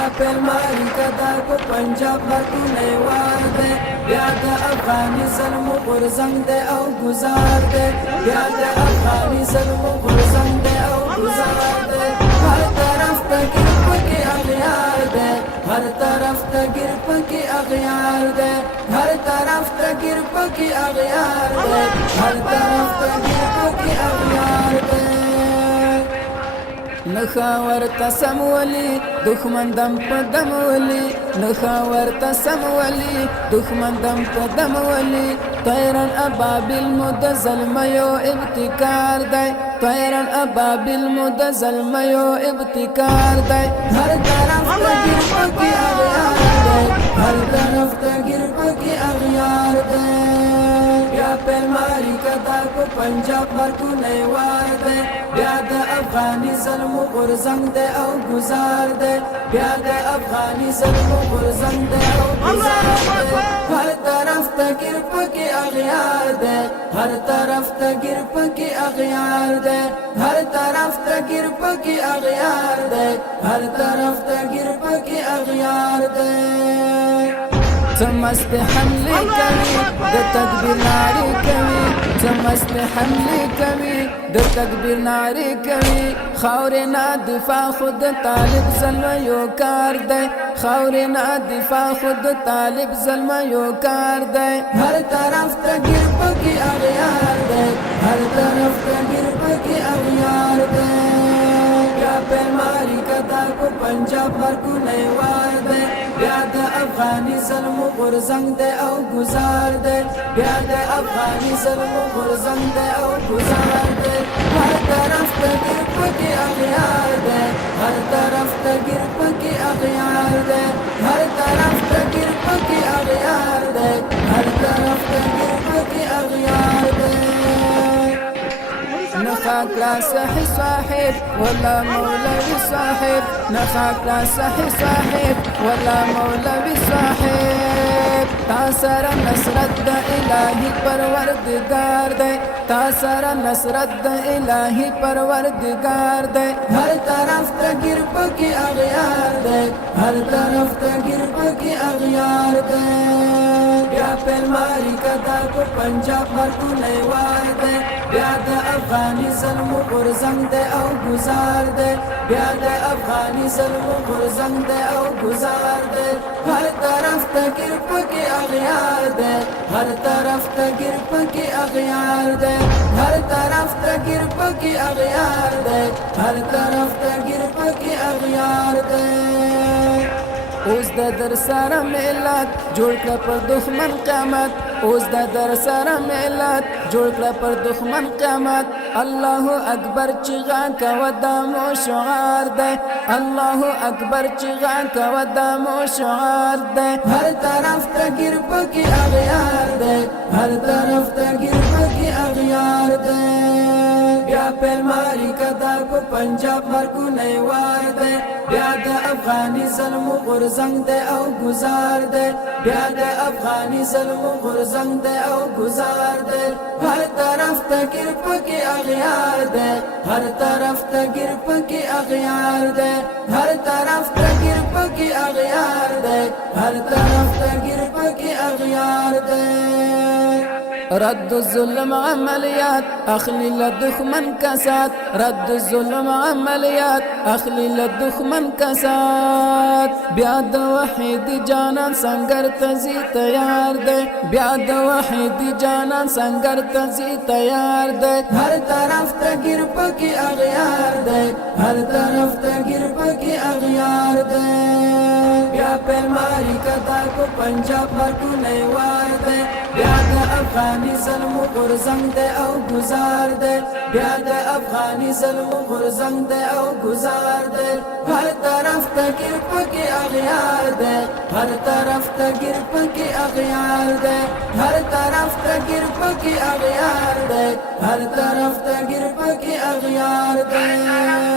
بیا پیلماری کدا کو پنجاب باطونه وار دے بیا د افغانی ظلم غرزنګ دے او گزار دے بیا د افغانی ظلم غرزنګ دے او گزار دے ہر طرف ته ګر پکې اغیار دے ہر طرف ته ګر پکې اغیار دے ہر طرف ته ګر پکې اغیار دے ہر طرف ته ګر پکې اغیار دے نخاور تسم ولی دښمن دم په دم ولی نخاور تسم ولی دښمن دم په دم ولی طیرن ابابیل مد ظلمیو ابتکار دی طیرن ابابیل مد ظلمیو ابتکار دی هر طرف ته ګر پکې اغیار دی هر طرف ته ګر پکې اغیار دی بیا پیلماری کدا کو پنجاب باطونه وار دے بیا د افغانی ظلم غرزنګ دے او گزار دے بیا د افغانی ظلم غرزنګ دے او گزار دے ہر طرف ته ګر پکې اغیار دے ہر طرف ته ګر پکې اغیار دے ہر طرف ته ګر پکې اغیار دے ہر طرف ته ګر پکې اغیار دے سمست حمله کوي د تدبیر ناری کوي سمست حمله کوي د تدبیر ناری کوي خاورنا دفاع خود طالب ظلم یو کار دی خاورنا دفاع خود طالب ظلم یو کار دی هر طرف ته ګر پکې اغیار دی هر طرف ته ګر پکې اغیار دی بیا پیلماری کدا کو پنجاب باطونه وار دے بیا د افغانی ظلم غرزنګ دے او گزار دے بیا د افغانی ظلم غرزنګ دے او گزار دے ہر طرف ته ګر پکې اغیار دے ہر طرف ته ګر پکې اغیار دے ہر طرف ته ګر پکې اغیار دے ہر طرف ته ګر پکې اغیار دے نخاک لا صحی صاحب ولا مولوی صاحب نخاک لا صحی صاحب ولا مولوی صاحب تاثر نصرت د الہی پروردگار دے تاثر نصرت د الہی پروردگار دے ہر طرف ته ګر پکې اغیار دے ہر طرف ته ګر پکې اغیار دے بیا پیلماری کدا کو پنجاب باطونه وار دے بیا د افغانی ظلم غرزنګ دے او گزار دے بیا د افغانی ظلم غرزنګ دے او گزار دے ہر طرف ته ګر پکې اغیار دے ہر طرف ته ګر پکې اغیار دے ہر طرف ته ګر پکې اغیار دے ہر طرف ته ګر پکې اغیار دے اوس د در سره ملت جوړ کړ پر دښمن قیامت اوس د در سره ملت جوړ کړ پر دښمن قیامت الله اکبر چغا کو دمو شعار ده الله اکبر چغا کو دمو شعار ده هر طرف ته ګر پکې اغیار ده هر طرف ته ګر پکې اغیار ده بیا پیلماری کدا کو پنجاب باطونه وار دے بیا د افغانی ظلم غرزنګ دے او گزار دے بیا د افغانی ظلم غرزنګ دے او گزار دے ہر طرف ته ګر پکې اغیار دے ہر طرف ته ګر پکې اغیار دے ہر طرف ته ګر پکې اغیار دے ہر طرف ته ګر پکې اغیار دے رد الظلم عملیات اخلی لدښمن کسات رد الظلم عملیات اخلی لدښمن کسات بیا د وحید جانان سنگر تزی تیار دے بیا د وحید جانان سنگر تزی تیار دے ہر طرف ته ګر پکې اغیار دے ہر طرف ته ګر پکې اغیار دے بیا پیلماری کدا کو پنجاب باطونه وار دے بیا د افغانی ظلم غرزنګ دے او گزار دے بیا د افغانی ظلم غرزنګ دے او گزار دے ہر طرف ته ګر پکې اغیار دے ہر طرف ته ګر پکې اغیار دے ہر طرف ته ګر پکې اغیار دے ہر طرف ته ګر پکې اغیار دے